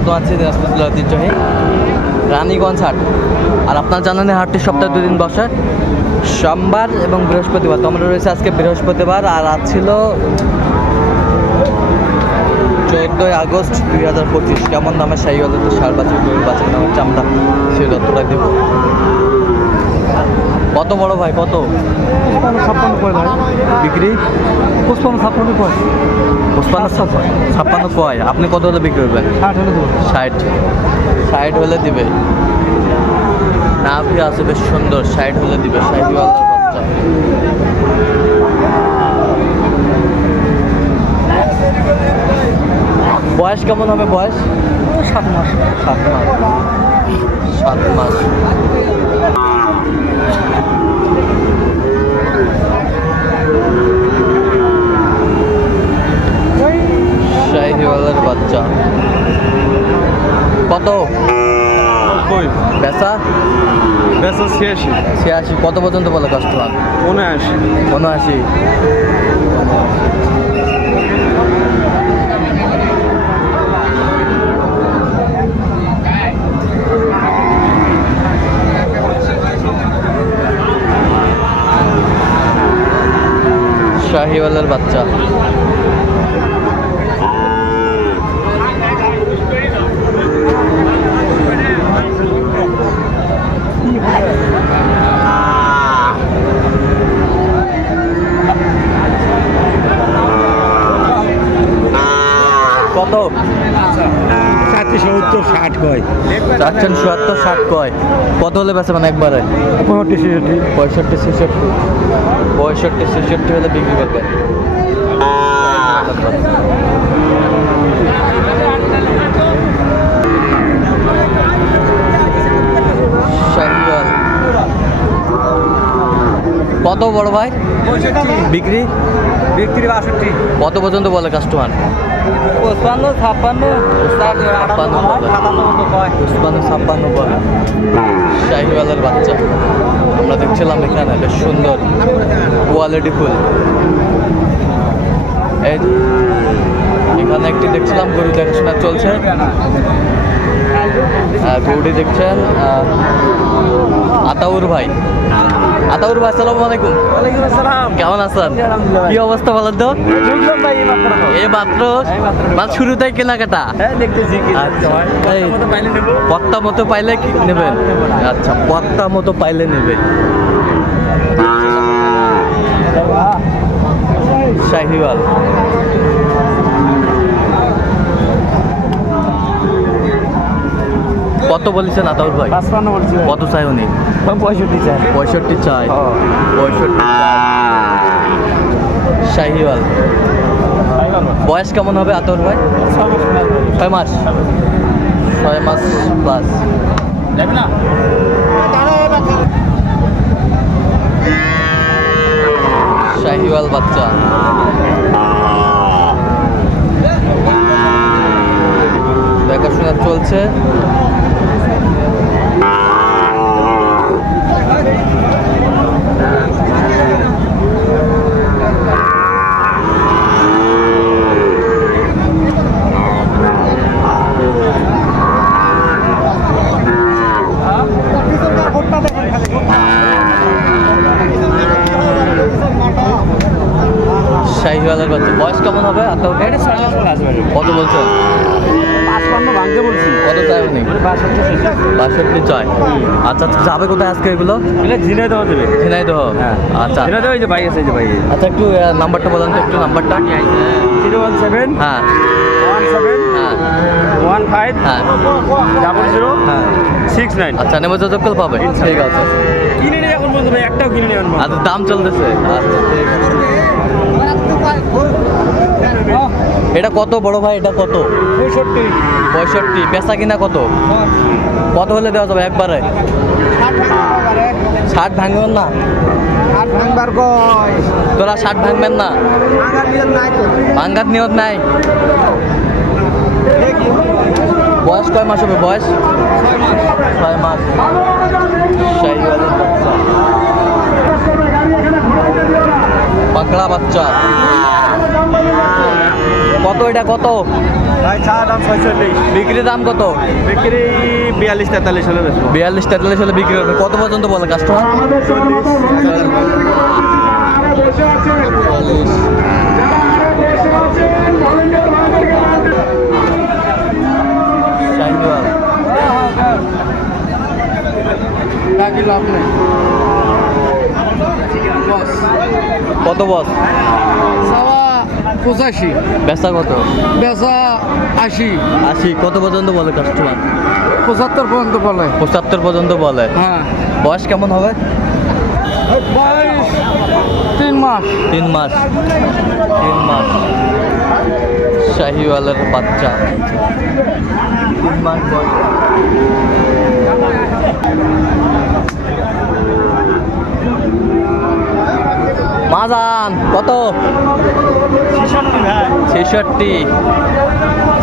বর্তমান দিনাজপুর ঐতিহ্যহী রানীগঞ্জ হাট। আর আপনার জানেন হাটটি সপ্তাহে দুদিন বসে, সোমবার এবং বৃহস্পতিবার। তো আমরা রয়েছে আজকে বৃহস্পতিবার, আর আজ ছিল চোদ্দোই আগস্ট দুই হাজার পঁচিশ। কেমন দামে শাহী হলে তো সার বাছুর গরুর বাছুর দামের চামড়া সেই তত্ত্বটা দেব। কত বড় ভাই কত? পুষ্পান্ন ছাপ্পান্ন কয় ভাই? বিক্রি? পুষ্পান্ন ছাপ্পান্ন কয়? পুষ্পান্ন ছাপ্পান্ন কয়। আপনি কত হলে বিক্রি করবেন? ষাট হলে দেবো। ষাট। ষাট হলে দিবে। না ভি আছে বেশ সুন্দর। ষাট হলে দিবে। ষাটওয়ালার বাচ্চা বয়স কেমন হবে বয়স? সাত মাস। সাত মাস। মাস শাহিওয়ালার বাচ্চা। কত? বেচা? বেসা ছিয়াশি। ছিয়াশি। কত পর্যন্ত বলে কাস্টমার উনআশি। উনআশি। শাহিওয়ালার বাচ্চা কত ষাট কয়। চাচ্ছেন চুয়াত্তর ষাট কয়। কত হলে বেছে মানে একবারে? পঁয়ষট্টি ছেষট্টি। পঁয়ষট্টি ছেষট্টি। পঁয়ষট্টি ছেষট্টি হলে বিক্রি করবেন। কত বড় ভাই? বিক্রি? বিক্রি বাষট্টি। কত পর্যন্ত বলে কাস্টমার পঁচপান্ন ছাপ্পান্ন ছাপ্পান্ন বলে। পুষ্পান্ন ছাপ্পান্ন বলে। শাহিওয়ালের বাচ্চা। আমরা দেখছিলাম এখানে বেশ সুন্দর কোয়ালিটি ফুল। এই এখানে একটি দেখছিলাম গরু দেখাশোনা চলছে। গরুটি দেখছেন আতাউর ভাই। আতাউর ভাই আসসালামু আলাইকুম। ওয়ালাইকুম আসসালাম। কেমন আছেন? কি অবস্থা বলেন তো? ভাই এই মাত্র। মাল শুরুতেই কেনাকাটা? হ্যাঁ দেখতেছি আচ্ছা। মতো পাইলে নেব। পত্তা মতো পাইলে কি নেবেন? আচ্ছা পত্তা মতো পাইলে নেবে শাহিওয়াল। কত বলেছেন আতাউর ভাই? পাঁচপান্ন বলছি। কত চাই উনি? পঁয়ষট্টি চাই। পঁয়ষট্টি চাই। পঁয়ষট্টি শাহিওয়াল। বয়স কেমন হবে আতর ভাই? ছয় মাস। ছয় মাস প্লাস না? শাহিওয়াল বাচ্চা। দেখাশোনা চলছে শাহিওয়ালের বাচ্চা বয়স কেমন হবে আতর ভাই কত বলছেন পাঁচপান্ন ভাঙতে বলছি। কত চাই বাষট্টি আচ্ছা আচ্ছা যাবে কোথায় আজকে এগুলো? এগুলো ঝিনে দেওয়া দেবে। ঝিনাইদহ হ্যাঁ। আচ্ছা। ঝিনে দেওয়া এই যে ভাই আছে এই যে ভাই। আচ্ছা একটু নাম্বারটা বলেন তো একটু নাম্বারটা জিরো ওয়ান সেভেন। হ্যাঁ। One seven. হ্যাঁ। One five. হ্যাঁ। Double zero. হ্যাঁ। Six nine. আচ্ছা নেমে যোগাযোগ পাবে? ঠিক আছে। কিনে নিয়ে এখন বলতে ভাই একটাও কিনে নিয়ে আচ্ছা দাম চলতেছে। আচ্ছা ঠিক আছে। এটা কত বড় ভাই? এটা কত? পঁয়ষট্টি। পঁয়ষট্টি। পেশা কিনা কত? কত হলে দেওয়া যাবে একবারে? ষাট ভাঙবেন না? তোরা ষাট ভাঙবেন না? ভাঙ্গার নিয়ত নাই বয়স কয় মাস হবে বয়স? ছয় মাস। বাচ্চা বাচ্চা। কত এটা কত? ভাই চা দাম ছয়চল্লিশ। বিক্রির দাম কত? বিক্রি বিয়াল্লিশ তেতাল্লিশ হলে বেশি বিয়াল্লিশ তেতাল্লিশ হলে বিক্রি করবে। কত পর্যন্ত বলে কাস্টমার শাহিওয়াল বাকি লাভ নেই কত বস? পঁচাশি। বেচা কত? বেচা আশি। আশি কত পর্যন্ত বলে কাস্টমার পঁচাত্তর পর্যন্ত বলে। পঁচাত্তর পর্যন্ত বলে। হ্যাঁ। বয়স কেমন হবে? বয়স তিন মাস। তিন মাস। তিন মাস। শাহিওয়ালের বাচ্চা। তিন মাস বয়স মাজান কত ছেষট্টি।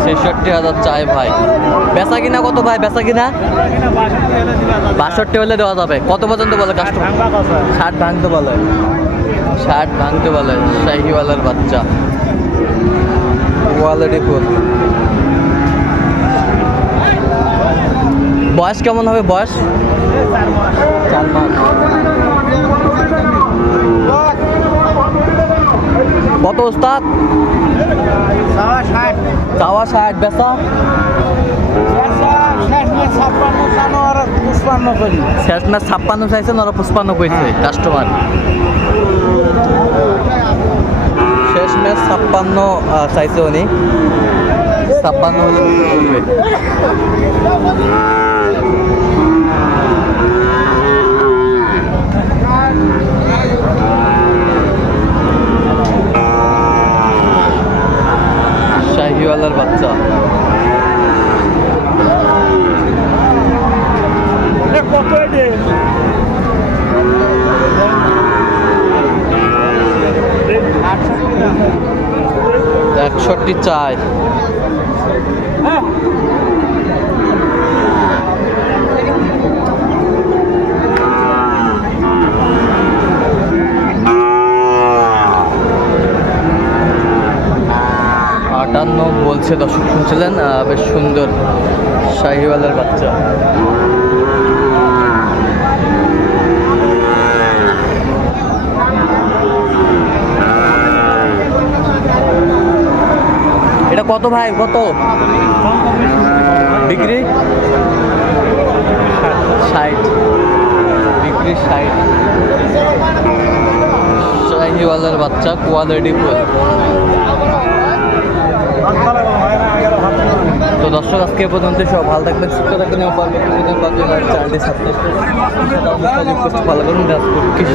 ছেষট্টি হাজার চাই ভাই। বেচা কিনা কত ভাই? বেচা কিনা? বাষট্টি হলে দেওয়া যাবে। কত পর্যন্ত বলে কাস্টমার ষাট ভাঙতে বলে। ষাট ভাঙতে বলে। শাহিওয়ালার বাচ্চা। Quality full. বয়স কেমন হবে? বয়স? চার মাস। কত ওস্তাদ? চাওয়া ষাট। বেচা? পুষ্পান্ন শেষ ম্যাচ ছাপ্পান্ন কইছে কাস্টমার শেষ ম্যাচ ছাপ্পান্ন চাইছে উনি। ছাপ্পান্ন। হলে বিক্রি করবে শাহিওয়ালার বাচ্চা কত এটে একষট্টি চাই আটান্ন বলছে দর্শক শুনছিলেন বেশ সুন্দর শাহিওয়ালের বাচ্চা। কত ভাই, কত? বিক্রি? ষাট। বিক্রি ষাট। শাহিওয়ালার বাচ্চা, কোয়ালিটি ফুল তো দর্শক, আজকে পর্যন্ত সব। ভালো থাকবেন, সুস্থ থাকবেন, এবং পরবর্তী চ্যানেলটি সাবস্ক্রাইব করুন। কৃষি